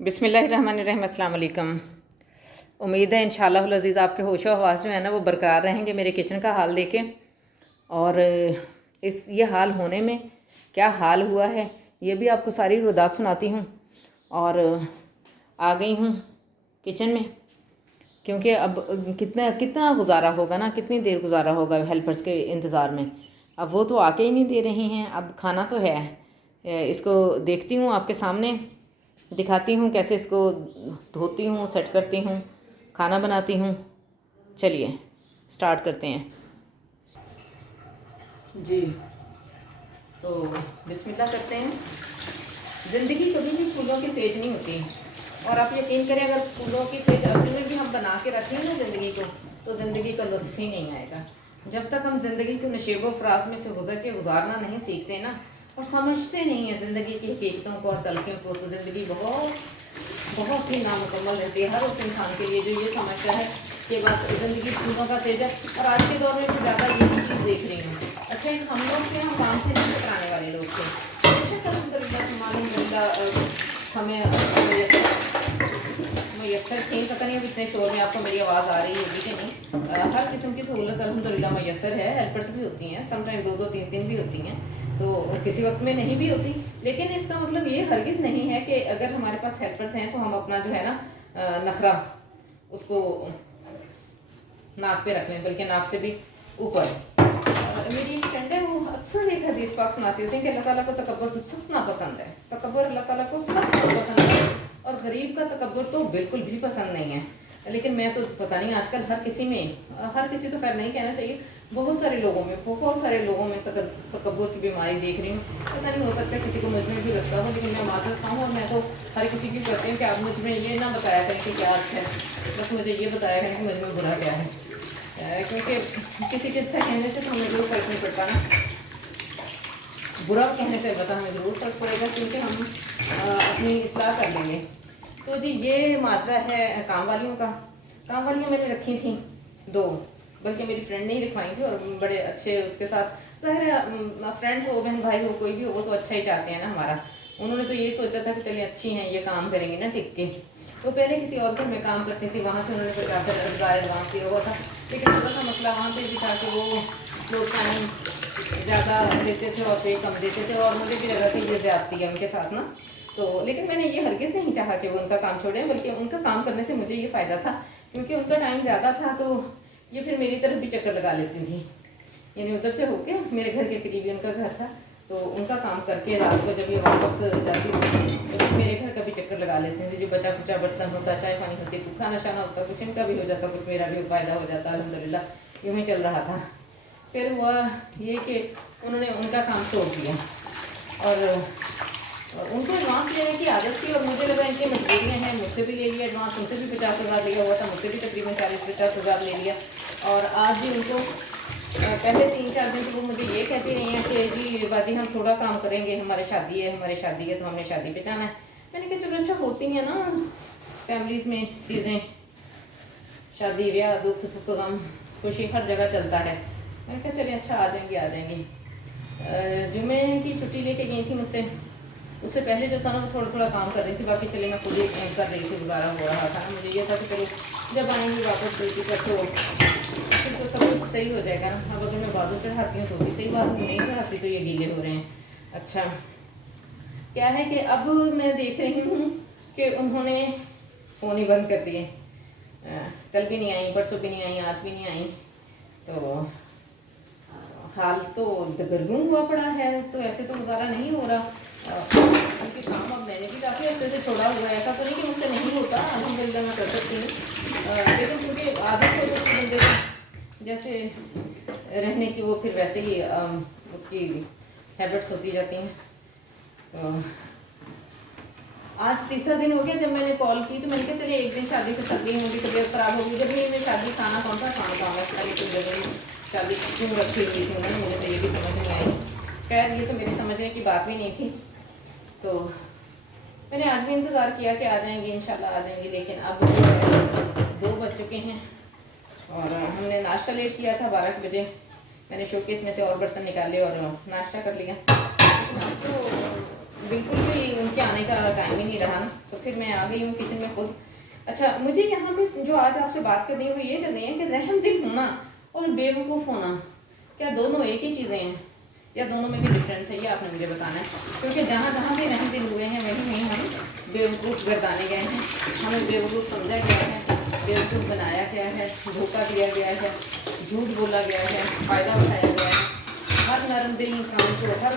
बिस्मिल्लाहिर्रहमानिर्रहीम, अस्सलाम वालेकुम। उम्मीद है इंशाअल्लाह अज़ीज़ आपके होशो हवास जो है ना वो बरकरार रहेंगे मेरे किचन का हाल देके। और ये हाल होने में क्या हाल हुआ है ये भी आपको सारी रुदात सुनाती हूँ। और आ गई हूँ किचन में, क्योंकि अब कितना कितना गुजारा होगा ना, कितनी देर गुजारा होगा हेल्पर्स के इंतज़ार में। अब वो तो आके ही नहीं दे रही हैं। अब खाना तो है, इसको देखती हूँ, आपके सामने दिखाती हूँ कैसे इसको धोती हूँ, सेट करती हूँ, खाना बनाती हूँ। चलिए स्टार्ट करते हैं जी। तो बिस्मिल्लाह करते हैं। ज़िंदगी कभी भी फूलों की सेज नहीं होती। और आप यकीन करें, अगर फूलों की सेज असल में भी हम बना के रखें ना ज़िंदगी को, तो ज़िंदगी का लुत्फ़ ही नहीं आएगा। जब तक हम ज़िंदगी को नशेबो फराज में से गुजारना नहीं सीखते ना, और समझते नहीं हैं ज़िंदगी की हकीकतों को और तलखियों को, तो ज़िंदगी बहुत बहुत ही नामुकम्मल रहती है हर उस इंसान के लिए जो ये समझता है कि बस ज़िंदगी फूलों का सेज है। और आज के दौर में मैं ज़्यादा यही चीज़ देख रही हूँ। अच्छा, हम लोग थे, हम काम से नहीं कतराने वाले लोग थे। बेशक अल्हम्दुलिल्लाह हमें मैसर थी। पता नहीं अब इतने शोर में आपको मेरी आवाज़ आ रही होगी कि नहीं। हर किस्म की सहूलत अल्हम्दुलिल्लाह मैसर है। हेल्पर्स भी होती हैं, समटाइम 2-2 3-3 भी होती हैं, तो किसी वक्त में नहीं भी होती। लेकिन इसका मतलब ये हरगिज़ नहीं है कि अगर हमारे पास हेल्पर्स हैं तो हम अपना जो है ना नखरा उसको नाक पे रख लें, बल्कि नाक से भी ऊपर। मेरी एक फ्रेंड है, वो अक्सर एक हदीस पाक सुनाती होती है कि अल्लाह ताला को तकब्बुर सख्त नापसंद है। तकब्बुर अल्लाह ताला को सख्त नापसंद है, और गरीब का तकब्बुर तो बिल्कुल भी पसंद नहीं है। लेकिन मैं तो पता नहीं आजकल हर किसी में, हर किसी तो खैर नहीं कहना चाहिए, बहुत सारे लोगों में तकब्बुर की बीमारी देख रही हूँ। पता नहीं, हो सकता है किसी को मुझ में भी लगता हो, लेकिन मैं माजरत खाऊँ। और मैं तो हर किसी की कहती हूँ कि आप मुझ में ये ना बताया करें कि क्या अच्छा है, बस मुझे ये बताया करें कि मुझ में बुरा क्या है। क्योंकि किसी के अच्छा कहने से तो हमें ज़रूर फ़र्क नहीं पड़ता ना, बुरा कहने से बता हमें ज़रूर फ़र्क पड़ेगा, क्योंकि हम अपनी इस्लाह कर लेंगे। तो जी, ये माजरा है काम वालियों का। काम वालियाँ मैंने रखी थी 2, बल्कि मेरी फ्रेंड ने ही रखवाई थी, और बड़े अच्छे उसके साथ ज़ाहिर है फ्रेंड्स हो, बहन भाई हो, कोई भी हो, वो तो अच्छा ही चाहते हैं ना हमारा। उन्होंने तो यही सोचा था कि चलिए अच्छी हैं, ये काम करेंगे ना टिक के। तो पहले किसी और घर में काम करती थी, वहाँ से उन्होंने 50,000 एडवांस दिया हुआ था। लेकिन थोड़ा सा मसला वहाँ पे भी था कि वो लोग टाइम ज़्यादा देते थे और पे कम देते थे, और मुझे भी लगा कि ये ज़्यादती है उनके साथ ना। तो लेकिन मैंने ये हरगिज़ नहीं चाहा कि वो उनका काम छोड़ें, बल्कि उनका काम करने से मुझे ये फ़ायदा था, क्योंकि उनका टाइम ज़्यादा था, तो ये फिर मेरी तरफ भी चक्कर लगा लेती थी। यानी उधर से होके मेरे घर के करीबी उनका घर था, तो उनका काम करके रात को जब ये वापस जाती थी तो मेरे घर का भी चक्कर लगा लेते थे। जो बचा कुचा बर्तन होता, चाय पानी होती, कुछ खाना शाना होता, कुछ इनका भी हो जाता, कुछ मेरा भी फ़ायदा हो जाता। अल्हम्दुलिल्लाह यूँ ही चल रहा था। फिर हुआ ये कि उन्होंने उनका काम छोड़ दिया, और उनको एडवांस लेने की आदत थी, और मुझे लगा इनकी मजबूरियाँ हैं। मुझसे भी ले लिया एडवांस, उनसे भी 50,000 लिया हुआ था, मुझसे भी तकरीबन 40-50,000 ले लिया। और आज भी उनको पहले 3-4 दिन तो वो मुझे ये कहती रही हैं कि जी बाजी हम थोड़ा काम करेंगे, हमारी शादी है तो हमने शादी पे जाना है। मैंने कहा चलो अच्छा, होती हैं ना फैमिलीज़ में चीज़ें, शादी ब्याह, दुख सुख गम खुशी हर जगह चलता है। मैंने कहा चलिए अच्छा, आ जाएंगी। जुम्मे की छुट्टी लेके गई थी मुझसे, उससे पहले जो था ना वो थोड़ा थोड़ा काम कर रही थी, बाकी चले मैं खुद ही कर रही थी, गुजारा हो रहा था ना। मुझे ये था कि चलो जब आएंगी वापस बेटी पर तो फिर तो सब कुछ सही हो जाएगा ना। अब अगर मैं बाजू चढ़ाती हूँ तो भी सही बात, नहीं चढ़ाती तो ये गीले हो रहे हैं। अच्छा, क्या है कि अब मैं देख रही हूँ कि उन्होंने फ़ोन ही बंद कर दिए। कल भी नहीं आई, परसों भी नहीं आई, आज भी नहीं आई। तो हाल तो दगरगुम हुआ पड़ा है, तो ऐसे तो गुजारा नहीं हो रहा। क्योंकि काम अब मैंने भी काफ़ी हफ्ते से छोड़ा हुआ है। ऐसा तो नहीं कि मुझसे नहीं होता, अल्हम्दुलिल्लाह मैं कर सकती हूँ। लेकिन क्योंकि आदत हो जाती है बंदे को जैसे रहने की, वो फिर वैसे ही उसकी हैबिट्स होती जाती हैं। तो आज तीसरा दिन हो गया जब मैंने कॉल की, तो मैंने कहा चलिए एक दिन शादी से थक गई, उनकी तबीयत ख़राब हो गई। जब मैं शादी खाना कौन सा काम है, सारी कुछ जगह शादी क्यों रखी हुई थी उन्होंने, मुझे तो ये भी समझ नहीं आई। खैर ये तो मेरे समझने की बात भी नहीं थी। तो मैंने आज भी इंतज़ार किया कि आ जाएंगी, इंशाल्लाह आ जाएंगी। लेकिन अब 2 बज चुके हैं, और हमने नाश्ता लेट किया था 12 बजे। मैंने शोकेस में से और बर्तन निकाले और नाश्ता कर लिया। तो बिल्कुल भी उनके आने का टाइम ही नहीं रहा ना, तो फिर मैं आ गई हूँ किचन में खुद। अच्छा, मुझे यहाँ पे जो आज आपसे बात करनी है वो ये करनी है कि रहम दिल होना और बेवकूफ़ होना क्या दोनों एक ही चीज़ें हैं या दोनों में भी डिफरेंस है, ये आपने मुझे बताना है। क्योंकि जहाँ जहाँ भी रहम दिल हुए हैं वहीं वहीं हम बेवकूफ़ गर्दाने गए हैं, हमें बेवकूफ़ समझा गया है, बेवकूफ़ बनाया गया है, धोखा दिया गया है, झूठ बोला गया है, फ़ायदा उठाया गया है। हर नरम दिल इंसान को, हर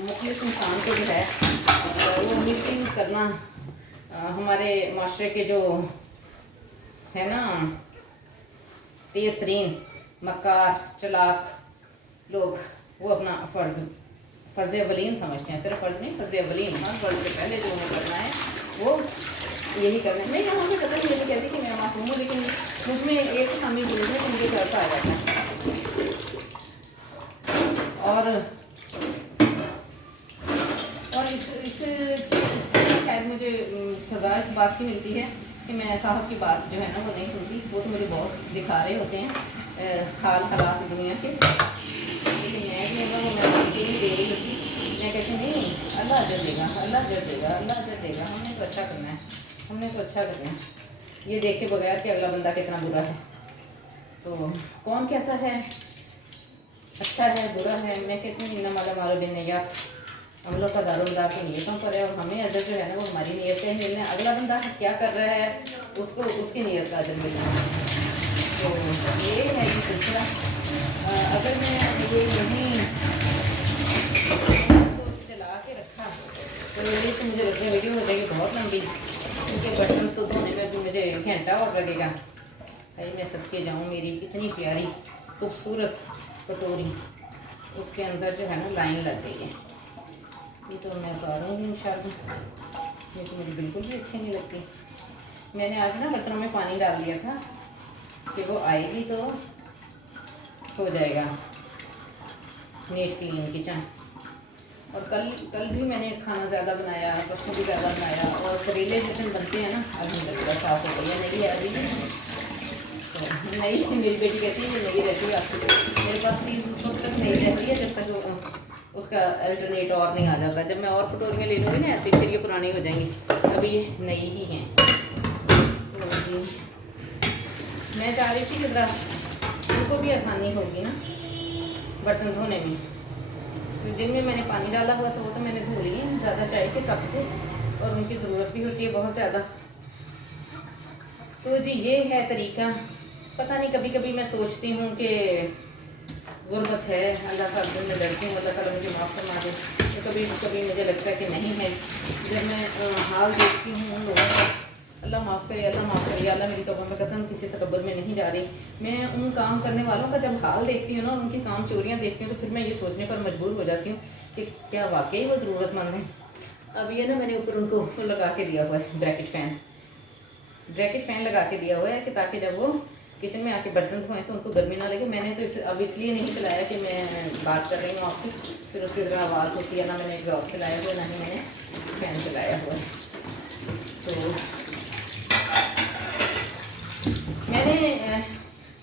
मुखलिस इंसान को जो है वो मिसयूज़ करना हमारे माशरे के जो है ना तेज़ तरीन मक्कार चालाक लोग, वो अपना फ़र्ज़ अवलीन समझते हैं। सिर्फ फ़र्ज़ नहीं, फ़र्ज़ अवलीन, हाँ, फ़र्ज़ से पहले जो उन्हें करना है वो यही करना है। मैं यहाँ से कतई ये नहीं कहती कि मैं मासूम हूँ, लेकिन मुझमें एक खामी जरूर है कि मुझे पैसा आ जाता है। और इस शायद मुझे सजा इस बात की मिलती है कि मैं साहब की बात जो है ना वो नहीं सुनती। वो तो मेरे बॉस दिखा रहे होते हैं हालात दुनिया के, लेकिन मैं भी अगर वो मैं नहीं दे रही होती, मैं कहती नहीं, अल्लाह अजर देगा, अल्लाह अजर देगा, अल्लाह अजर देगा, हमने तो अच्छा करना है, हमने तो अच्छा करना है, ये देख के बगैर कि अगला बंदा कितना बुरा है। तो कौन कैसा है, अच्छा है बुरा है, मैं कहती हूँ इन्ना माला मारो बिन नियत, हम लोग का दारोमदार की नीयतों पर है और हमें अजर जो है ना वो हमारी नीयत से मिलना है। अगला बंदा क्या कर रहा है उसको उसकी नीयत का अजर मिलना है। तो ये है कि सिलसिला अगर मैं ये यहीं तो चला के रखा तो ये तो मुझे लगता है वीडियो हो जाएगी बहुत लंबी, क्योंकि बर्तन तो धोने में भी मुझे घंटा और लगेगा। भाई मैं सबके जाऊँ, मेरी इतनी प्यारी खूबसूरत कटोरी, उसके अंदर जो है ना लाइन लग गई है। ये तो मैं उतारूँगी इंशाल्लाह, ये तो मुझे बिल्कुल भी अच्छी नहीं लगती। मैंने आज ना बर्तनों में पानी डाल दिया था कि वो आएगी तो हो जाएगा नीट क्लीन किचन। और कल भी मैंने खाना ज़्यादा बनाया, परसों भी ज़्यादा बनाया, और करेले जिस दिन बनते हैं ना अल्हम्दुलिल्लाह साफ़ हो गई है। नहीं है अभी तो नहीं, मेरी बेटी कहती है ये नहीं रहती है आपकी, मेरे पास चीज़ उस वक्त तक नहीं रहती है जब तक उसका अल्टरनेट और नहीं आ जाता। जब मैं और कटोरियाँ ले लूँगी ना ऐसे, फिर ये पुरानी हो जाएंगी, अभी ये नई ही हैं। तो जी मैं चाह रही थी कि ज़रा उनको भी आसानी होगी ना बर्तन धोने में। तो जिनमें मैंने पानी डाला हुआ था वो तो मैंने धो लिए हैं, ज़्यादा चाय के कप थे और उनकी ज़रूरत भी होती है बहुत ज़्यादा। तो जी ये है तरीका। पता नहीं, कभी कभी मैं सोचती हूँ कि गुर्बत है, अल्लाह का मैं लड़ती हूँ, अल्लाह ताला मुझे माफ़ फरमा दे। तो कभी कभी मुझे लगता है कि नहीं है। जब मैं हाल देखती हूँ उन लोगों का, अल्लाह माफ़ करे, अल्लाह माफ़ करे, अल्लाह मेरी तौबा में कतन किसी तकब्बुर में नहीं जा रही। मैं उन काम करने वालों का जब हाल देखती हूँ ना, उनकी काम चोरियाँ देखती हूँ, तो फिर मैं ये सोचने पर मजबूर हो जाती हूँ कि क्या वाकई वो ज़रूरतमंद है। अब ये ना मैंने ऊपर उनको लगा के दिया हुआ है ब्रैकेट फ़ैन लगा के दिया हुआ है कि ताकि जब वो किचन में आके बर्तन धोएं तो उनको गर्मी ना लगे। मैंने तो अब इसलिए नहीं चलाया कि मैं बात कर रही हूँ आपसे, फिर उसकी तरह आवाज़ होती है, ना मैंने एग्जॉस्ट चलाया हुआ, ना ही मैंने फ़ैन चलाया हुआ है। तो मैंने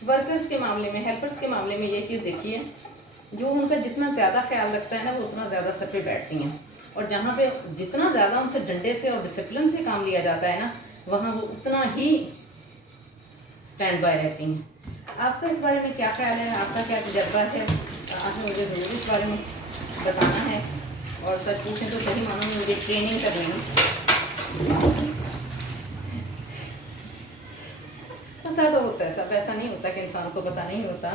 वर्कर्स के मामले में, हेल्पर्स के मामले में ये चीज़ देखी है, जो उनका जितना ज़्यादा ख्याल रखता है ना वो उतना ज़्यादा सर पे बैठती हैं, और जहाँ पे जितना ज़्यादा उनसे डंडे से और डिसिप्लिन से काम लिया जाता है ना, वहाँ वो उतना ही स्टैंड बाय रहती हैं। आपका इस बारे में क्या ख्याल है, आपका क्या तजर्बा है, आपने मुझे ज़रूर इस बारे में बताना है। और सच पूछें तो सही मानो में मुझे ट्रेनिंग करनी है। पता तो होता है सब, ऐसा नहीं होता कि इंसान को पता नहीं होता,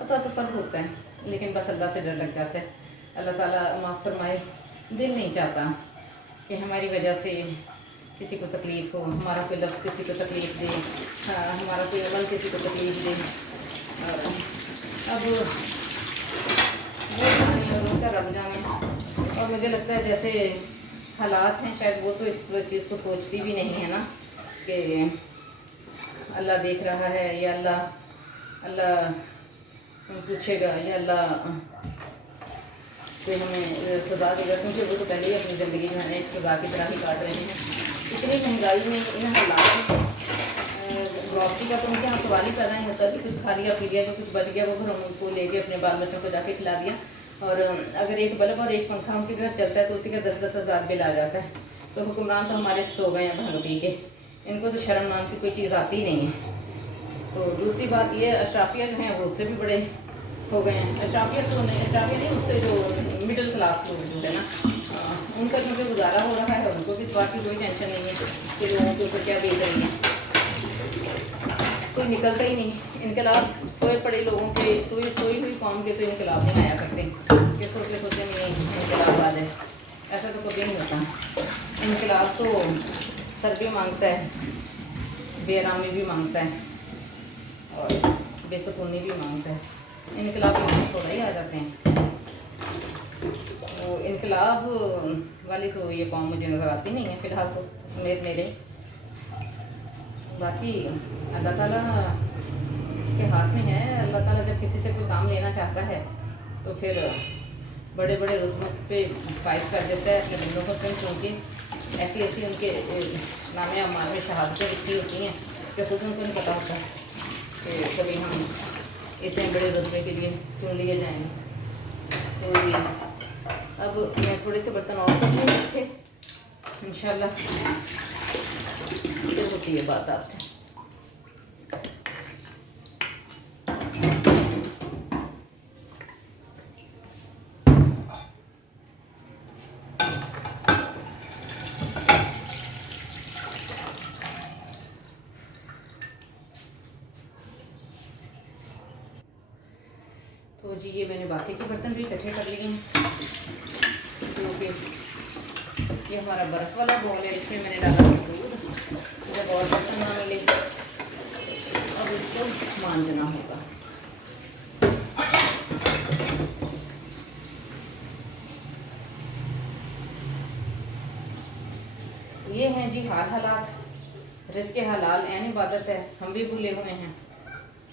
पता तो सब होता है, लेकिन बस अल्लाह से डर लग जाता है। अल्लाह ताला माफ़ फरमाए, दिल नहीं चाहता कि हमारी वजह से किसी को तकलीफ़ हो, हमारा कोई लफ्ज़ किसी को तकलीफ़ दे, हमारा कोई अमल किसी को तकलीफ़ दे। अब वो जाने और उनका रब जाने। और मुझे लगता है जैसे हालात हैं, शायद वो तो इस चीज़ को सोचती भी नहीं है ना कि अल्लाह देख रहा है, या अल्लाह पूछेगा, या अल्लाह कोई हमें सज़ा देगा, क्योंकि वो तो पहले ही अपनी ज़िंदगी जो है ना एक सज़ा की तरह ही काट रहे हैं। इतनी महंगाई में, इन हालात में ग्रॉसरी का तो उनके यहाँ सवाल ही पैदा नहीं होता कि कुछ खा लिया पी लिया, जो कुछ बच गया वो घर उनको लेके अपने बाल बच्चों को जाके खिला दिया। और अगर एक बल्ब और एक पंखा उनके घर चलता है तो उसी का 10-10 हज़ार बिल आ जाता है। तो हुक्मरान तो हमारे सो गए हैं भांग पी के, इनको तो शर्म नाम की कोई चीज़ आती ही नहीं है। तो दूसरी बात ये, अशराफिया जो हैं वो उससे भी बड़े हो गए हैं। अशराफिया तो नहीं, अशराफिया नहीं, उससे जो मिडिल क्लास लोग जो है ना, उनका क्योंकि गुजारा हो रहा है, उनको भी इस बात की कोई टेंशन नहीं है कि लोगों के ऊपर क्या बीत रही है। कोई निकलता ही नहीं। इनकलाब सोए पड़े लोगों के, सोई हुई कौम के तो इनकलाब नहीं आया करते कि सोते सोते नहीं इनकलाब आ जाए, ऐसा तो कभी नहीं होता। इनकलाब तो सर भी मांगता है, बेआरामी भी मांगता है और बेसुकूनी भी मांगता है। इनकलाब में थोड़ा ही आ जाते हैं। तो इनकलाब वाली तो ये कौम मुझे नज़र आती नहीं है फ़िलहाल तो, समेत मेरे। बाकी अल्लाह ताला के हाथ में है। अल्लाह ताला जब किसी से कोई काम लेना चाहता है तो फिर बड़े बड़े रुतबों पे फाइज कर देता है अपने बंदों को चुन चुन के। ऐसी ऐसी उनके नामे अमार में शहादतें लिखी होती हैं कि खुद उनको नहीं पता होता कि कभी हम इतने बड़े रुतबे के लिए चुन लिए जाएंगे। तो ये अब मैं थोड़े से बर्तन और करती हूँ रखे, इंशाल्लाह फिर होती है बात आपसे। तो जी ये मैंने बाकी के बर्तन भी इकट्ठे कर लिए हैं, क्योंकि ये हमारा बर्फ़ वाला बॉल है, इसमें मैंने डाला दूध, जब और बर्तन ना मिले अब इसको मांजना होगा। ये हैं जी हाल हालात, रिज़्क़ हलाल ऐन इबादत है। हम भी भूले हुए हैं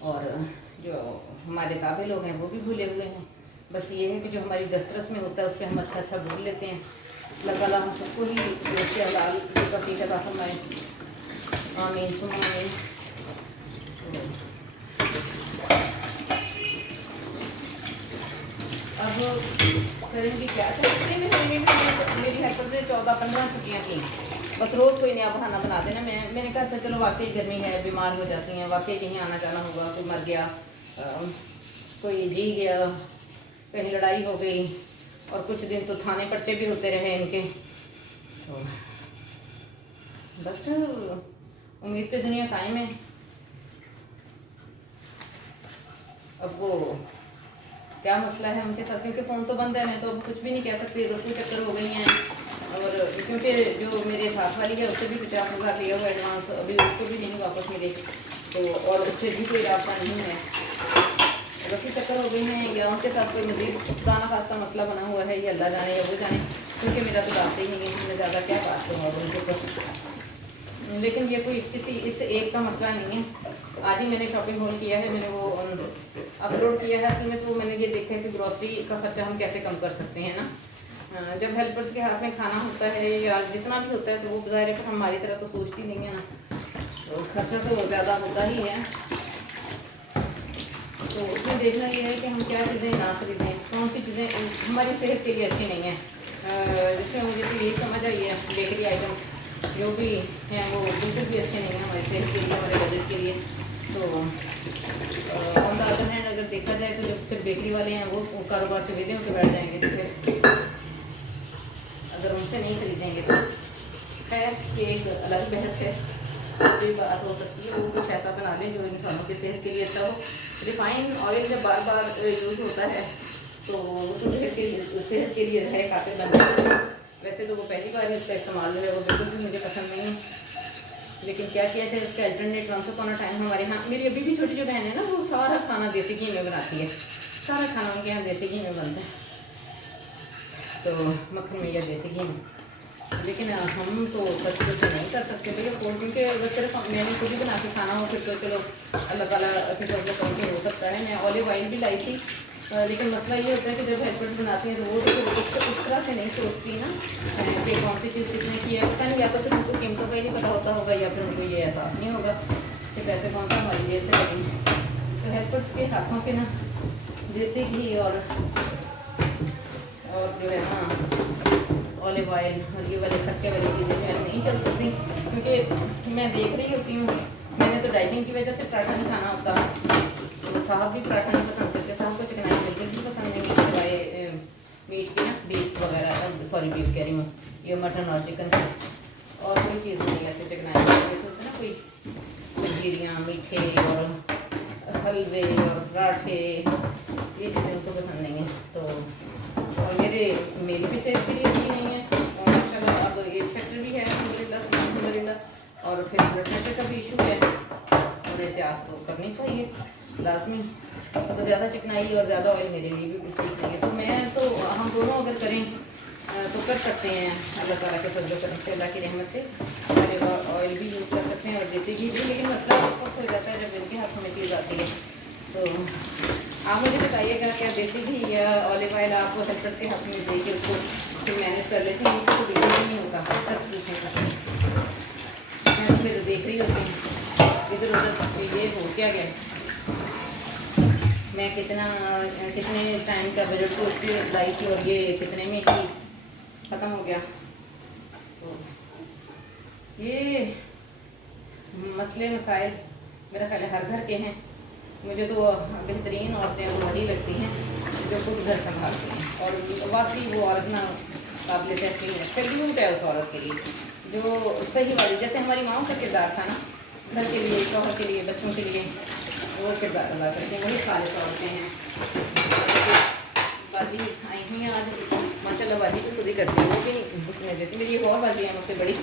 और जो हमारे ताबे लोग हैं वो भी भूले हुए हैं। बस ये है कि जो हमारी दस्तरस में होता है उस पर हम अच्छा अच्छा बोल लेते हैं। अल्लाह ताला हम सबको ही रिज़्क़ हलाल की तौफ़ीक़ अता फरमाए, आमीन सुम्मा आमीन। अब करेंगे क्या, मेरी हेल्पर से 14-15 छुट्टियाँ की, बस रोज़ कोई नया बहाना बना देना। मैंने कहा अच्छा चलो वाकई गर्मी है, बीमार हो जाती हैं, वाकई कहीं आना जाना होगा, कोई मर गया, कोई जी गया, कहीं लड़ाई हो गई, और कुछ दिन तो थाने पर्चे भी होते रहे इनके। तो बस उम्मीद पे दुनिया कायम है। अब वो क्या मसला है उनके साथ, क्योंकि फ़ोन तो बंद है, मैं तो अब कुछ भी नहीं कह सकती, रफू चक्कर हो गई हैं। और क्योंकि जो मेरे साथ वाली है उससे भी 50,000 लिया हुआ एडवांस, अभी उसको भी नहीं वापस मिले, तो और उससे भी कोई रास्ता नहीं है, रफू चक्कर हो गई हैं, या उनके साथ कोई मज़ीद खुदाना खास्ता मसला बना हुआ है, ये अल्लाह जाने या वो जाने, क्योंकि मेरा तो बात ही नहीं है, मैं ज़्यादा क्या बात करूँ अब उनके ऊपर। लेकिन ये कोई किसी इस एक का मसला नहीं है। आज ही मैंने शॉपिंग हॉल किया है, मैंने वो अपलोड किया है। असल में तो मैंने ये देखा है कि ग्रॉसरी का ख़र्चा हम कैसे कम कर सकते हैं ना। जब हेल्पर्स के हाथ में खाना होता है या जितना भी होता है तो वो ज़ाहिर है कि हमारी तरह तो सोचती नहीं है ना, तो खर्चा तो ज़्यादा होता ही है। तो उसमें देखना ये है कि हम क्या चीज़ें ना खरीदें, कौन सी चीज़ें हमारी सेहत के लिए अच्छी नहीं है। जिसमें मुझे तो यही समझ आई है, बेकरी आइटम्स जो भी हैं वो बिल्कुल भी अच्छे नहीं हैं हमारी सेहत के लिए, हमारे बजट के लिए। तो ऑन द अदर हैंड अगर देखा जाए तो जो फिर बेकरी वाले हैं वो कारोबार से विदे होकर बैठ जाएंगे, तो फिर अगर उनसे नहीं खरीदेंगे तो खैर ये एक अलग बहस है, कोई बात हो सकती है। वो कुछ ऐसा बना लें जो इंसानों की सेहत के लिए अच्छा हो। रिफाइंड ऑयल जब बार बार यूज़ होता है तो वो तो सेहत के लिए है काफ़ी बन जाता है। वैसे तो वो पहली बार इसका इस्तेमाल जो है वो बिल्कुल भी मुझे पसंद नहीं है, लेकिन क्या किया जाए, इसका alternate once upon a time हमारे यहाँ, मेरी अभी भी छोटी जो बहन है ना, वो सारा खाना देसी घी में बनाती है, सारा खाना उनके यहाँ देसी घी में बनता है, तो मक्खन में या देसी घी में। लेकिन हम तो सच कुछ नहीं कर सकते भैया, क्योंकि अगर सिर्फ मैंने खुद ही बना के खाना हो फिर तो चलो अल्लाह ताला की तरफ से हो सकता है। मैं ऑलिव ऑयल भी लाई थी, लेकिन मसला ये होता है कि जब हेल्पर्स बनाती हैं तो वो तो उस तरह से नहीं सोचती ना कि कौन सी चीज़ कितने की है, पता नहीं, या तो फिर उनको कीमतों का ही नहीं पता होता होगा, या फिर उनको ये एहसास नहीं होगा कि पैसे कौन सा हमारे लिए थे लगे। तो हेल्पर्स के हाथों के ना देसी घी और और जो है ना ऑलिव ऑयल और ये वाले खर्चे वाली चीज़ें जो है नहीं चल सकती, क्योंकि मैं देख रही होती हूँ, मैंने तो डाइटिंग की वजह से पराठा नहीं खाना होता, तो साहब भी पराठा नहीं पसंद करते, साहब को चिकनाई बिल्कुल भी पसंद नहीं है सिवाय मीट की ना, बीफ वगैरह, सॉरी बीफ कह रही हूँ, ये मटन और चिकन, और कोई चीज़ नहीं ऐसे चिकनाई जैसे होते ना कोई पंजीरियाँ, मीठे और हलवे और पराठे, ये चीज़ें उनको पसंद नहीं है। तो और मेरी भी सेहत के लिए अच्छी नहीं है, और माशाल्लाह अब एज फैक्टर भी है अल्हम्दुलिल्लाह, और फिर ब्लड प्रेशर का भी इशू है, और एहतियात तो करनी चाहिए लाजमी। तो ज़्यादा चिकनाई और ज़्यादा ऑयल मेरे लिए भी ठीक नहीं है। तो मैं तो हम दोनों अगर करें तो कर सकते हैं अल्लाह ताला के फजल करम से, अल्लाह की रहमत से, ऑयल भी यूज़ कर सकते हैं और देसी घी भी, लेकिन मसला उस वक्त हो जाता है जब इनके हाथों में चीज़ आती है। तो आप मुझे बताइएगा क्या देसी घी या ऑलिव ऑयल आप हेल्पर्स के हाथ में देके उसको फिर मैनेज कर लेते हैं? मुझसे तो बिल्कुल भी नहीं होता, सच पूछने का। मैं तो फिर देख रही होती हूँ इधर उधर ये हो क्या गया, मैं कितने टाइम का बजट सोच के लाई थी और ये कितने में ही ख़त्म हो गया। तो ये मसले मसाइल मेरा ख्याल है हर घर के हैं। मुझे तो बेहतरीन औरतें वो वही लगती हैं जो खुद घर संभालती हैं, और वाकई वो औरत ना काबिल तहसीन है, सैल्यूट है उस औरत के लिए जो सही वाली, जैसे हमारी माओ का किरदार था ना, घर के लिए, शौहर के लिए, बच्चों के लिए वो किरदार अदा करते हैं, वही खालिस औरतें हैं। बाजी आई हुई हैं आज माशाल्लाह, बाजी भी खुद ही करती है, वो भी नहीं घुसने देती। मेरी एक और बाजी है मुझसे बड़ी,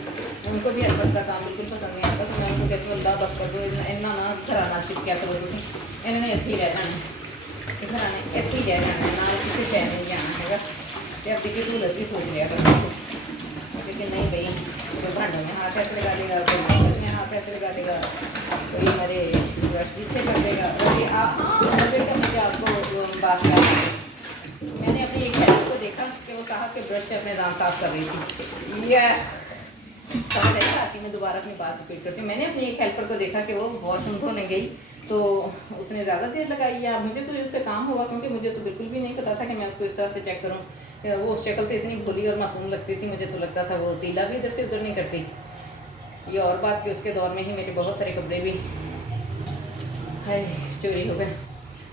उनको भी हेल्पर का काम बिल्कुल पसंद नहीं आता, तो मैं उनको कहती हूँ अल्लाह बस कर दो, इन्ना ना घराना छिपकिया करो, तुम इन्होंने इत्थे ही रह जाना है, घराने इत्थे ही रह जाना है, ना किसी शहर नहीं जाना है। तो अपनी की सहूलत भी सोच लिया करो, लेकिन नहीं भाई, तो भांडों में हाथ ऐसे लगा देगा, कोई में हाथ ऐसे लगा देगा, कोई हमारे ब्रश पीछे कर देगा। वैसे आप मुझे आपको बात याद है, मैंने अपनी एक हेल्प को देखा कि वो साहब के ब्रश से अपने दांत साफ कर रही थी। ये समझ आएगा कि मैं दोबारा अपनी बात रिपीट करती हूँ। मैंने अपनी एक हेल्पर को देखा कि वो वॉशरूम धोने गई, तो उसने ज़्यादा देर लगाई, या मुझे तो उससे काम होगा, क्योंकि मुझे तो बिल्कुल भी नहीं पता था कि मैं उसको इस तरह से चेक करूँ। वो शक्ल से इतनी भोली और मासूम लगती थी, मुझे तो लगता था वो तीला भी इधर से उधर नहीं करती। ये और बात कि उसके दौर में ही मेरे बहुत सारे कपड़े भी हाय चोरी हो गए।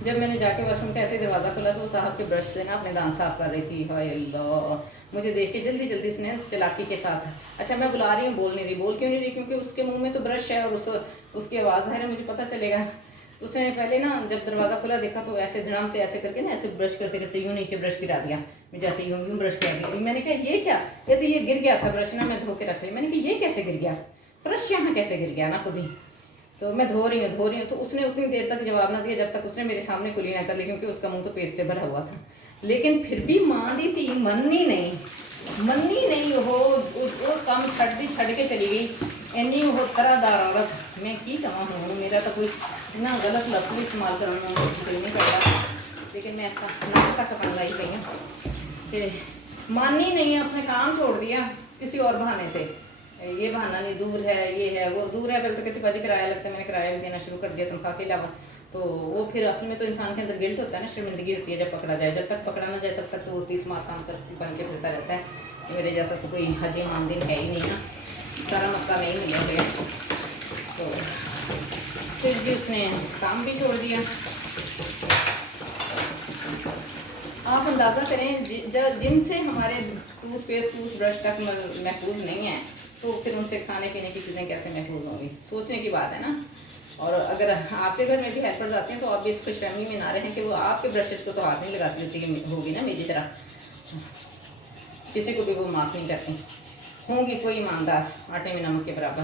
जब मैंने जाके वॉशरूम का ऐसे दरवाज़ा खोला तो वो साहब के ब्रश से ना अपने दांत साफ कर रही थी। हाय अल्लाह, मुझे देख के जल्दी जल्दी उसने चालाकी के साथ, अच्छा मैं बुला रही हूँ, बोल नहीं रही, बोल क्यों नहीं रही, क्योंकि उसके मुंह में तो ब्रश है और उसकी आवाज़ है, मुझे पता चलेगा। तो उसने पहले ना जब दरवाज़ा खुला देखा तो ऐसे धड़ाम से ऐसे करके ना ऐसे ब्रश करते करते यूँ नीचे ब्रश गिरा दिया, मैं जैसे यूँ ब्रश कर दिया। मैंने कहा ये क्या, कहते ये गिर गया था ब्रश ना, मैं धो के रख लिया। मैंने कहा ये कैसे गिर गया ब्रश, यहाँ कैसे गिर गया ना खुद ही, तो मैं धो रही हूँ। तो उसने उतनी देर तक जवाब ना दिया जब तक उसने मेरे सामने कुली ना कर ली, क्योंकि उसका मुंह तो पेस्ट से भरा हुआ था। लेकिन फिर भी मान दी थी, मननी नहीं वो काम छड़ के चली गई। इन्नी वो तरहदार औरत, मैं की कहा हूँ, मेरा तो कोई इतना गलत लफ्ज़ भी इस्तेमाल करना कोई नहीं करता, लेकिन मैं तक पंगाई गई हूँ कि मानी नहीं है। उसने काम छोड़ दिया किसी और बहाने से, ये बहाना नहीं, दूर है, ये है, वो दूर है, पहले तो कहती भाजी किराया लगता है, मैंने किराया भी देना शुरू कर दिया तनख्वाह के अलावा। तो वो फिर असल में तो इंसान के अंदर गिल्ट होता है ना, शर्मिंदगी होती है जब पकड़ा जाए। जब तक पकड़ा ना जाए तब तक तो वो 30 मार काम कर बन के फिरता रहता है कि मेरे जैसा तो कोई हजी मानदिन है ही नहीं ना, सारा मक्का में ही मिले हुए। तो फिर भी उसने काम भी छोड़ दिया। आप अंदाज़ा करें जिनसे हमारे टूथपेस्ट टूथब्रश तक महफूज नहीं है, तो फिर उनसे खाने पीने की चीज़ें कैसे महफूज होंगी, सोचने की बात है ना। और अगर आपके घर में भी हेल्पर्स आते हैं तो आप भी इस खुशफहमी में ना रहें कि वो आपके ब्रशेस को तो हाथ नहीं लगाती होती होगी ना मेरी तरह, किसी को भी वो माफ़ नहीं करती होंगी कोई ईमानदार आटे में नमक के बराबर।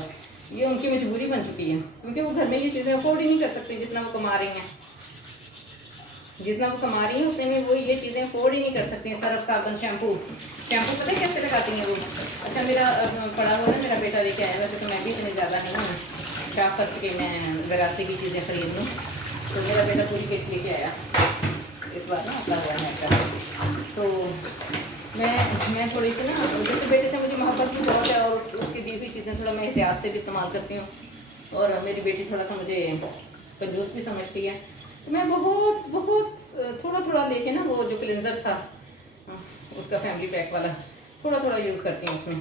ये उनकी मजबूरी बन चुकी है, क्योंकि वो घर में ये चीज़ें अफोर्ड ही नहीं कर सकती जितना वो कमा रही हैं। जितना वो कमा रही हैं उतने में वो ये चीज़ें अफोर्ड ही नहीं कर सकती हैं। सर्फ साबुन शैम्पू पता है कैसे लगाती हैं वो। अच्छा मेरा पड़ा हुआ है, मेरा बेटा लेके आया, वैसे तो मैं भी इतनी ज़्यादा नहीं हूँ क्या खर्च के मैं वैरासी की चीज़ें खरीद लूँ, तो मेरा बेटा पूरी किट लेके आया इस बार ना, अपना हुआ है। तो मैं थोड़ी सी ना, जैसे बेटे से मुझे मोहब्बत भी बहुत है और उसकी दी हुई चीज़ें थोड़ा मैं एहतियात से भी इस्तेमाल करती हूँ, और मेरी बेटी थोड़ा सा मुझे कंजूस भी समझती है। तो मैं बहुत थोड़ा लेके ना, वो जो क्लिनज़र था उसका फैमिली पैक वाला थोड़ा थोड़ा यूज़ करती हूँ उसमें।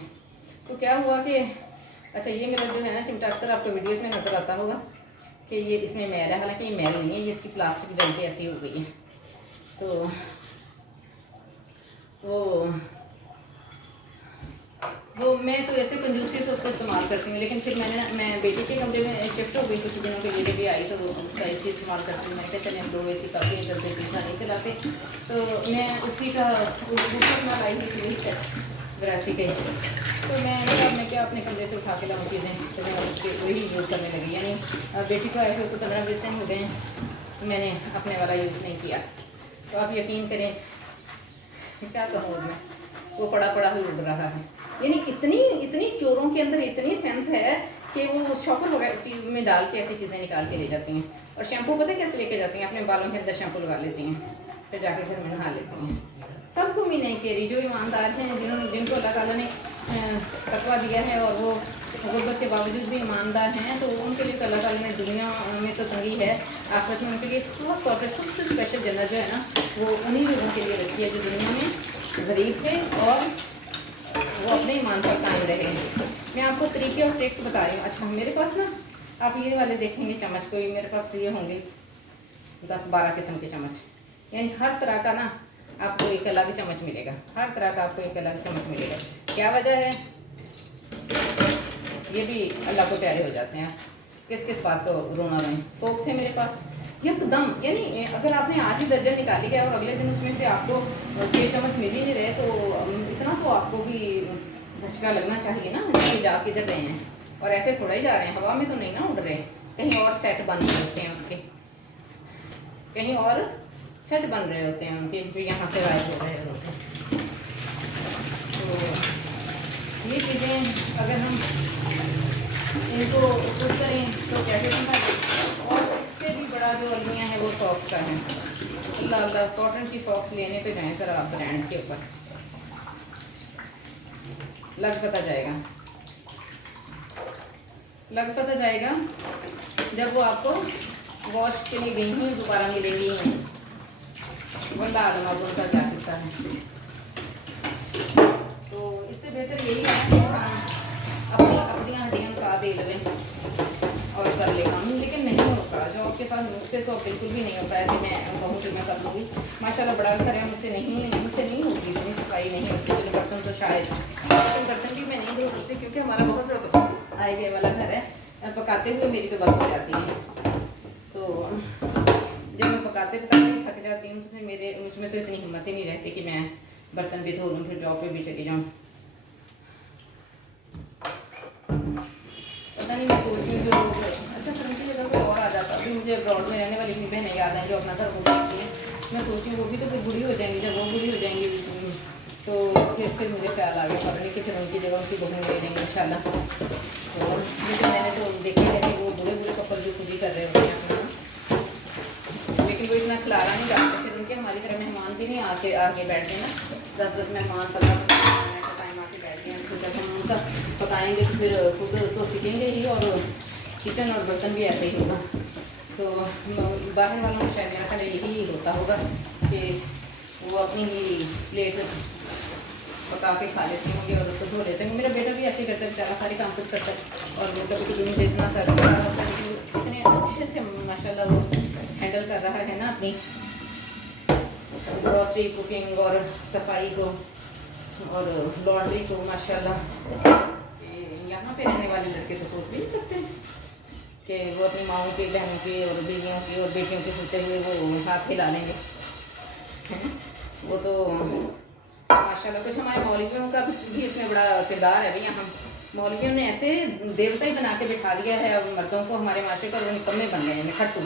तो क्या हुआ कि अच्छा ये मेरा जो है ना चिमटा अक्सर आपको वीडियोज़ में नज़र आता होगा कि ये इसमें मैल है, हालांकि ये मैल नहीं है, ये इसकी प्लास्टिक जम के ऐसी हो गई है। तो वो मैं तो ऐसे कंजूसी से उसको इस्तेमाल करती हूँ, लेकिन फिर मैं बेटी के कमरे में शिफ्ट हो गई, कुछ दिनों के लिए भी आई तो उसका AC इस्तेमाल करती हूँ। मैंने कहा चले हम 2 AC काफ़ी चलते, तीसरा नहीं चलाते, तो मैं उसी का अपना लाई हुई थी वही सेट वरासी के। तो मैं क्या अपने कमरे से उठा के लाऊँ चीज़ें, तो मैं उसके वही यूज़ करने लगी। यानी बेटी को आए हुए तो 15-20 दिन हो गए हैं, मैंने अपने वाला यूज़ नहीं किया। तो आप यकीन करें, क्या कहूँ मैं, वो पड़ा पड़ा ही उड़ रहा है। यानी इतनी चोरों के अंदर इतनी सेंस है कि वो शॉपर वगैरह चीज़ में डाल के ऐसी चीज़ें निकाल के ले जाती हैं। और शैम्पू पता है कैसे लेके जाती हैं, अपने बालों के अंदर शैम्पू लगा लेती हैं, फिर जाके घर में नहा लेती हैं। सबको भी नहीं कह रही, जो ईमानदार हैं, जिनको अल्लाह ताला ने तकवा दिया है और वो गुर्बत के बावजूद भी ईमानदार हैं, तो उनके लिए अल्लाह ताला ने दुनिया में तो तंगी है, आखिरत में उनके लिए खास तौर पर सबसे स्पेशल जन्नत जो है ना, वो उन्हीं लोगों के लिए रखी है जो दुनिया में गरीब थे और वो अपने ईमान पर कायम रहे। मैं आपको तरीके और ट्रिक्स बता रही हूँ। अच्छा मेरे पास ना, आप ये वाले देखेंगे चम्मच, कोई मेरे पास ये होंगे 10-12 किस्म के चम्मच, यानी हर तरह का ना आपको एक अलग चम्मच मिलेगा, हर तरह का आपको एक अलग चम्मच मिलेगा। क्या वजह है, ये भी अल्लाह को प्यारे हो जाते हैं। किस किस बात को रोना रोएं, फोक थे मेरे पास एकदम, यानी अगर आपने आज ही दर्जन निकाली है और अगले दिन उसमें से आपको 6 चम्मच मिल ही नहीं रहे, तो इतना तो आपको भी धचका लगना चाहिए ना कि जा किधर रहे हैं। और ऐसे थोड़ा ही जा रहे हैं, हवा में तो नहीं ना उड़ रहे, कहीं और सेट बन रहे होते हैं उसके, कहीं और सेट बन रहे होते हैं उनके, जो यहाँ से गायब हो रहे होते हैं। तो ये चीज़ें अगर हम इनको खुद करें तो कैसे संभालें। और इससे भी बड़ा जो अलमिया है वो सॉक्स का है। अल्लाह कॉटन की सॉक्स लेने पे जाएँ ज़रा आप ब्रांड के ऊपर, लग पता जाएगा जब वो आपको वॉश के लिए गई हैं दोबारा मिलेंगी ही नहीं, वल्लाह आलम अब उनका क्या किस्सा है। तो इससे बेहतर यही है कि अपनी हड्डियाँ का दे लगे और कर ले काम, लेकिन नहीं होता जॉब के साथ मुझसे तो बिल्कुल भी नहीं होता। ऐसे मैं कहूँ कि मैं कर लूँगी, माशाल्लाह बड़ा घर है, मुझसे नहीं होगी, इतनी सफाई नहीं होती। चलो बर्तन तो शायद बर्तन भी मैं नहीं धो सकती क्योंकि हमारा बहुत आए गए वाला घर है, पकाते हुए मेरी तो बस हो जाती है। तो जब मैं पकाते थक जाती हूँ तो फिर मुझमें तो इतनी हिम्मत ही नहीं रहती कि मैं बर्तन भी धो लूँ, फिर जॉब पे भी चली जाऊँ। पता नहीं, मैं सोच रही हूँ जो अच्छा फिर उनकी जगह कोई और आ जाता। अभी मुझे अब्रॉड में रहने वाली अपनी बहनें याद हैं जो अपना घर वो करती हैं। मैं सोच रही हूँ वो भी तो फिर बुरी हो जाएंगी, जब वो बुरी हो जाएंगी तो फिर मुझे ख्याल आ गया पढ़ने की, फिर उनकी जगह उनकी बहू ले लेंगे इंशाल्लाह। तो लेकिन मैंने तो देखा है कि वो बुरे कपल जो खुद ही कर रहे होते हैं अपना, लेकिन वो इतना खिलाना नहीं चाहते। फिर उनके हमारी तरह मेहमान भी नहीं आके बैठते ना, 10 मेहमान 15 मिनट का टाइम आके बैठते हैं। तो जब हम उनका पकाएंगे तो फिर खुद तो सीखेंगे ही और किचन और बर्तन भी ऐसे ही होगा। तो बाहर वालों को शायद मेरा ख्याल यही होता होगा कि वो अपनी ही प्लेट पका के खा लेते होंगे और उसको धो लेते होंगे। मेरा बेटा भी ऐसे ही करता है, बेचारा सारे काम खुद करता है और वो कभी मुझे इतना कर रहा होता है, इतने अच्छे से माशाल्लाह वो हैंडल कर रहा है ना अपनी ग्रॉसरी, कुकिंग और सफाई को और लॉन्ड्री को माशाल्लाह। यहाँ पे रहने वाले लड़के तो सोच भी नहीं सकते कि वो अपनी माओं के, बहनों के और बीवियों की और बेटियों के होते हुए वो हाथ हिला लेंगे। वो तो माशाल्लाह। कुछ हमारे मौलवियों का भी इसमें बड़ा किरदार है भैया। हम मौलवियों ने ऐसे देवता ही बना के बिठा दिया है अब मर्दों को हमारे माशरे पर, वो निकम्मे बन गए हैं, निखट्टू।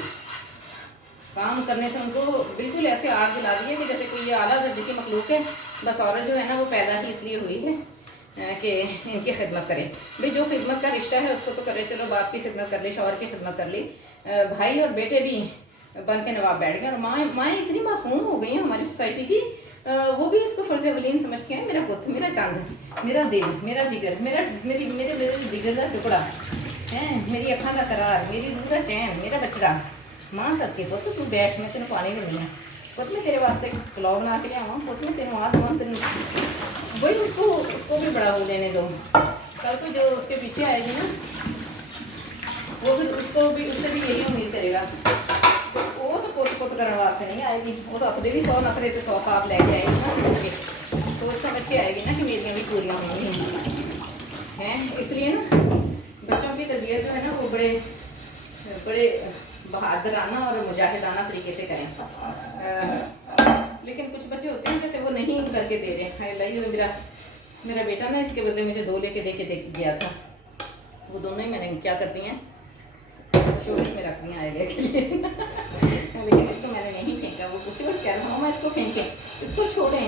काम करने से उनको बिल्कुल ऐसे आड़ दिला दी है कि जैसे कोई ये आला दर्जे की मखलूक है। बस औरत जो है ना वो पैदा ही इसलिए हुई है कि इनकी खिदमत करे। भाई जो खिदमत का रिश्ता है उसको तो करे, चलो बाप की खिदमत कर ली, शौहर की खिदमत कर ली, भाई और बेटे भी बन के नवाब बैठ गए। और माएँ इतनी मासूम हो गई हैं हमारी सोसाइटी की, वो भी इसको फ़र्ज़ अवलीन समझती हैं। मेरा पुत्र, मेरा चांद, मेरा दिल, मेरा जिगर, मेरे जिगर का टुकड़ा है, मेरी अखा का करार, मेरी रूह का चैन, मेरा बछड़ा। माँ सबके पुत्र तू बैठ, मैं तेन पानी देनी है। पुत मैं तेरे वास्ते पुलाव बना के लिया पुत मैं तेन वहाँ दूँ तेन वही उसको भी बड़ा हो लेने दो। कल को जो उसके पीछे आएगी ना वो फिर उससे भी यही उम्मीद करेगा। तो वो तो पुत करने वास्ते नहीं आएगी, वो तो अपने भी 100 नखरे तो 100 पाप लेके आएगी ना, सोच समझ के आएगी ना कि मेरियाँ भी पूरियाँ होंगी हैं। इसलिए ना बच्चों की तरबियत जो है ना वो बड़े बहादुराना और मुजाहिदाना तरीके से करें। लेकिन कुछ बच्चे होते हैं जैसे वो नहीं करके दे रहे हैं। मेरा बेटा ना इसके बदले मुझे 2 लेके दे गया था, वो दोनों ही मैंने क्या करती हैं शोरी में रख दिया आए के लिए लेकिन इसको मैंने नहीं फेंका। वो उसी वक्त कह रहा हूँ मैं इसको फेंकें, इसको छोड़ें,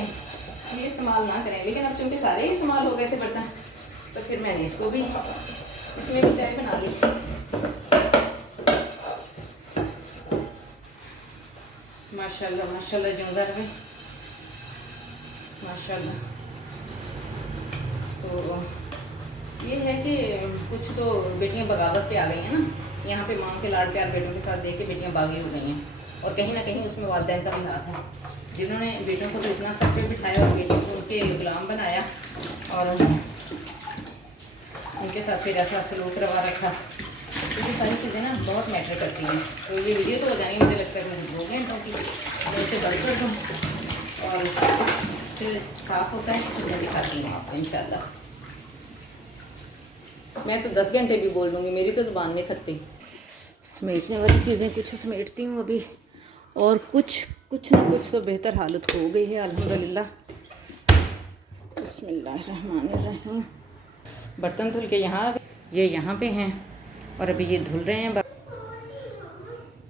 ये इस्तेमाल ना करें। लेकिन अब चूँकि सारे ही इस्तेमाल हो गए थे बर्तन तो फिर मैंने इसको भी इसमें भी चाय बना ली। माशाल्लाह माशाल्लाह जुंगर में माशाल्लाह। तो ये है कि कुछ तो बेटियां बगावत पे आ गई हैं ना, यहाँ पे माँ के लाड प्यार बेटों के साथ देख के बेटियां बागी हो गई हैं। और कहीं ना कहीं उसमें वालिदैन का भी हाथ है, जिन्होंने बेटों को तो इतना सर पे बिठाया और बेटियों को उनके गुलाम बनाया और उनके साथ फिर ऐसा सलूक करवा रखा। तो ये सारी चीज़ें ना बहुत मैटर करती हैं। तो ये वीडियो तो हो जाएंगी मुझे लगता है कि 2 घंटों की, मैं इसे बंद कर दूँ और फिर साफ़ होता है तो मैं दिखाती हूँ आपको इंशाल्लाह। मैं तो 10 घंटे भी बोल लूँगी, मेरी तो ज़ुबान नहीं थकती। समेटने वाली चीज़ें कुछ समेटती हूँ अभी, और कुछ ना कुछ तो बेहतर हालत हो गई है अल्हम्दुलिल्लाह। बिस्मिल्लाहिर्रहमानिर्रहीम। बर्तन धुल के ये यहाँ पे हैं और अभी ये धुल रहे हैं।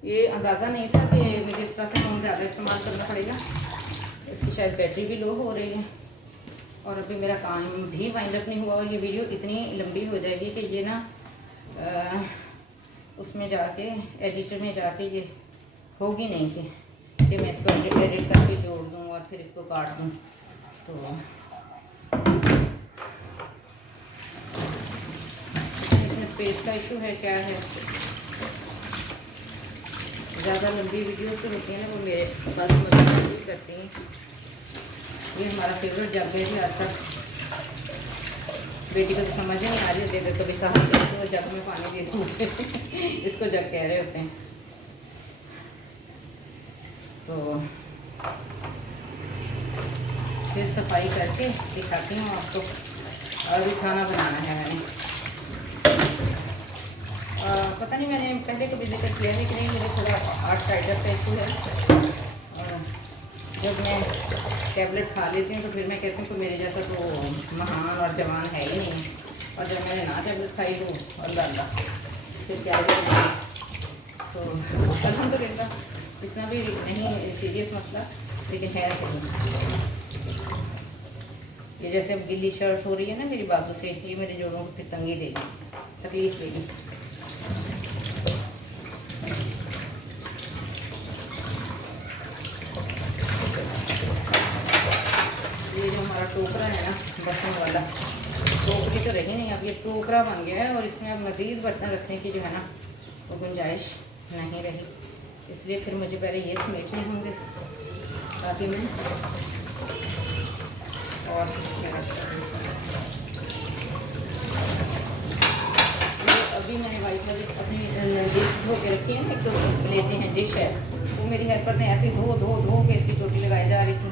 ये अंदाज़ा नहीं था कि मुझे इस तरह से फ़ोन ज़्यादा इस्तेमाल करना पड़ेगा, इसकी शायद बैटरी भी लो हो रही है और अभी मेरा काम भी वाइंड अप नहीं हुआ। और ये वीडियो इतनी लंबी हो जाएगी कि ये ना उसमें जाके एडिटर में जाके ये होगी नहीं कि मैं इसको एडिट करके जोड़ दूँ और फिर इसको काट दूँ। तो इसमें स्पेस का इशू है क्या है, ज़्यादा लंबी वीडियो से होती है ना वो मेरे पास मदद करती हैं। ये हमारा फेवरेट जग है आज तक, बेटी को तो समझ ही नहीं आ रही होती अगर कभी साहब तो वो जग में पानी दे दूँगे इसको जग कह रहे होते हैं। तो फिर सफाई करके दिखाती हूँ आपको। और भी खाना बनाना है मैंने, पता नहीं मैंने पहले कभी जिक्र किया है कि नहीं, मेरे थोड़ा आर्थराइटिस का इशू है। जब मैं टैबलेट खा लेती हूँ तो फिर मैं कहती हूँ कि मेरे जैसा तो महान और जवान है ही नहीं। और जब मैंने ना टैबलेट खाई तो अल्लाह फिर क्या है। तो अल्हम्दुलिल्लाह इतना भी नहीं सीरियस मसला, लेकिन है सही। ये जैसे अब गिल्ली शर्ट हो रही है ना मेरी बाजू से, ये मेरे जोड़ों को फिर तंगी देगी, तकलीफ देगी। ये जो हमारा टोकरा है ना बर्तन वाला, टोकरी तो रही नहीं, अब ये टोकरा बन गया है और इसमें अब मज़ीद बर्तन रखने की जो है ना वो गुंजाइश नहीं रही। इसलिए फिर मुझे पहले ये समेटने होंगे ताकि मैं और अभी मैंने वाइट वाली अपनी डिश धो के रखी है ना, एक तो प्लेटें हैं डिश है, वो मेरी हेल्पर ने ऐसे धो के इसकी चोटी लगाई जा रही थी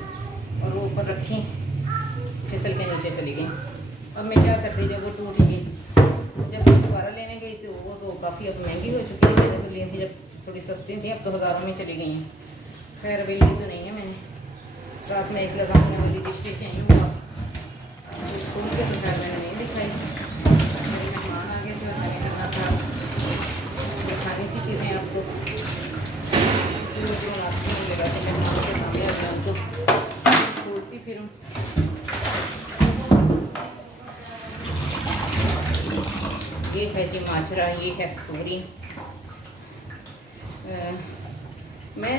और वो ऊपर रखी फिसल के नीचे चली गई। अब मैं क्या करती, जब वो टूट गई, जब मैं दोबारा लेने गई तो वो तो काफ़ी अब महंगी हो चुकी है। मैंने तो ली थी जब थोड़ी सस्ती थी, अब तो हज़ारों में चली गई हैं। खैर अभी ली तो नहीं है मैंने। रात में एक लजानिया वाली डिश लेके आई हूँ, खोल के तो खैर मैंने नहीं दिखाई। मेरे मेहमान आ गए थे और मैंने करना था दिखानी थी चीज़ें आपको, जो आपको नहीं लगा कि मेहमान के सामने आ गया तो खोलती फिर। ये है जी माजरा, ये है स्टोरी। मैं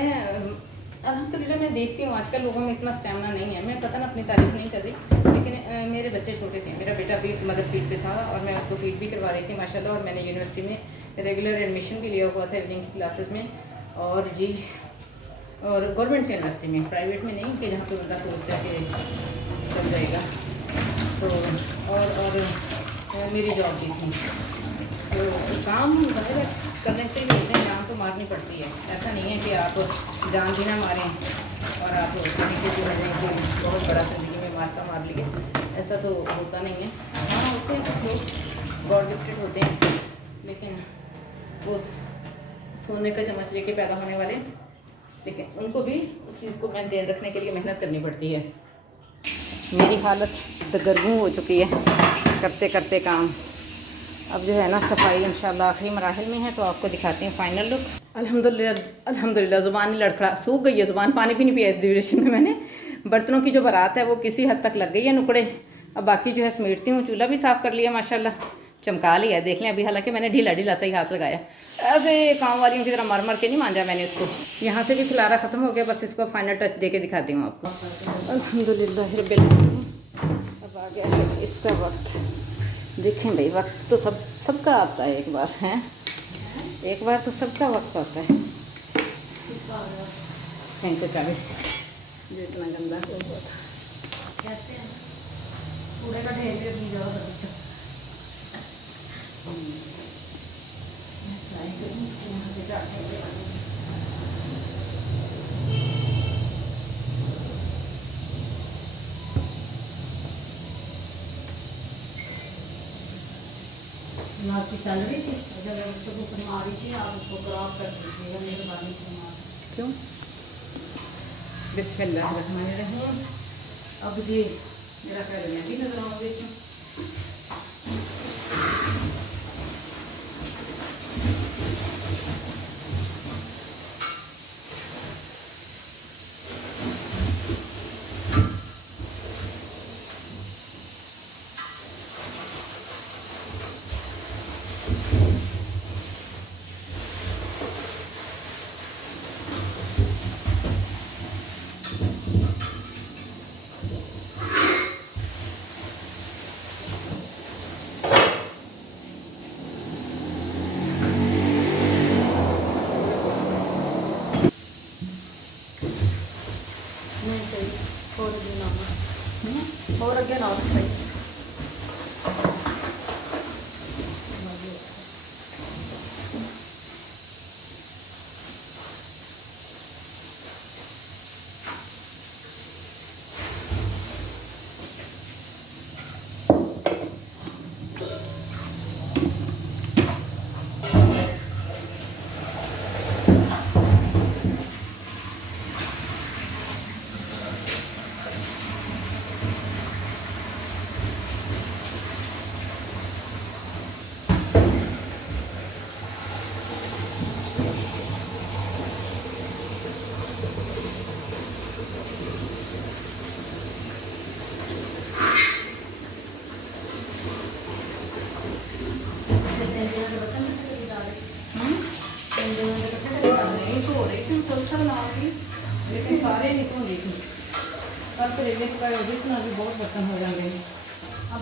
अल्हम्दुलिल्लाह मैं देखती हूँ आजकल लोगों में इतना स्टैमिना नहीं है। मैं पता ना अपनी तारीफ नहीं कर रही, लेकिन मेरे बच्चे छोटे थे, मेरा बेटा भी मदर फीड पे था और मैं उसको फीड भी करवा रही थी माशाल्लाह। और मैंने यूनिवर्सिटी में रेगुलर एडमिशन भी लिया हुआ था इवनिंग की क्लासेस में। और जी और गवर्नमेंट यूनिवर्सिटी में, प्राइवेट में नहीं कि जहाँ पे बंदा सोचता है कि चल जाएगा। तो और मेरी जॉब भी थी। तो काम ज़ाहिर करने से ही होते हैं, जान तो मारनी पड़ती है। ऐसा नहीं है कि आप जान भी ना मारें और आप कहीं के जो है कोई बहुत बड़ा ज़िंदगी में मार लिए, ऐसा तो होता नहीं है। हाँ होते हैं कुछ लोग गॉड गिफ्टेड होते हैं, लेकिन वो सोने का चम्मच लेके पैदा होने वाले, लेकिन उनको भी उस चीज़ को मेंटेन रखने के लिए मेहनत करनी पड़ती है। मेरी हालत दगरगूं हो चुकी है करते करते काम। अब जो है ना सफाई इंशाल्लाह आखिरी मराहिल में है, तो आपको दिखाते हैं फाइनल लुक। अल्हम्दुलिल्लाह ज़ुबान नहीं लड़खड़ा, सूख गई है ज़ुबान, पानी भी नहीं पिया इस ड्यूरेशन में मैंने। बर्तनों की जो बारात है वो किसी हद तक लग गई है नुकड़े। अब बाकी जो है समेटती हूँ। चूल्हा भी साफ़ कर लिया माशाल्लाह, चमका लिया है, देख लें अभी। हालांकि मैंने ढीला ढीला सा ही हाथ लगाया, ऐसे काम वालियों की तरह मर मर के नहीं मांजा मैंने इसको। यहाँ से भी खिलारा ख़त्म हो गया, बस इसको फाइनल टच दे के दिखाती हूँ आपको। अल्हम्दुलिल्लाह रब्बिल आलमीन। अब आ गया है इसका वक्त। देखें भाई, वक्त तो सबका आता है एक बार, हैं एक बार तो सबका वक्त आता है। सिंक का भी जो इतना गंदा हो गया था, कूड़े का ढेर भी अपनी जगह पर। आपकी सैलरी थी, जब उसको ऊपर मारी थी, आप उसको क्रॉप कर दीजिएगा मेहरबानी से। क्यों? बिस्मिल्लाहिर्रहमानिर्रहीम। अब जी मेरा कर मैं भी नजर आऊँगी इसमें। और अगे ना भाई नहीं धो रही थी, चौथा बनाऊंगी, लेकिन सारे नहीं धो रही थी। कल करेले पकाए, भी बहुत बर्तन हो जाएंगे। अब